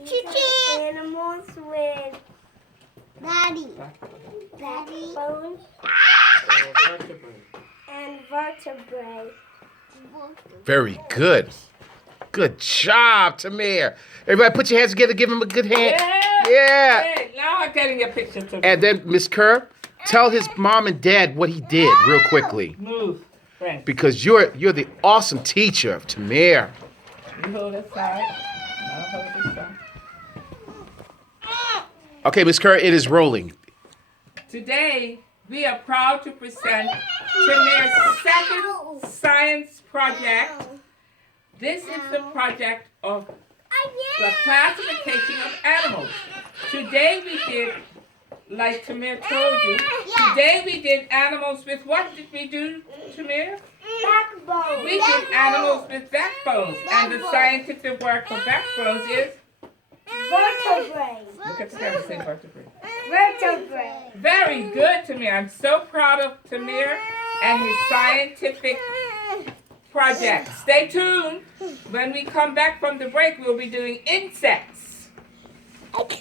Animals with backbone and vertebrae. Very good. Good job, Tamir. Everybody put your hands together, give him a good hand. Yeah. Hey, now I'm getting a picture too. And then, Miss Kerr, tell his mom and dad what he did real quickly. Move. Right. Because you're the awesome teacher of Tamir. You hold this side. I'll hold this side. Okay, Miss Kerr, it is rolling. Today, we are proud to present Tamir's second science project. This is the project of the classification of animals. Today we did, like Tamir told you, today we did animals with, what did we do, Tamir? Backbone. We did animals with backbones. And the scientific word for backbones is? Vertebrae. Look at the camera, say vertebrae. Vertebrae. Very good, Tamir. I'm so proud of Tamir and his scientific project. Stay tuned. When we come back from the break, we'll be doing insects.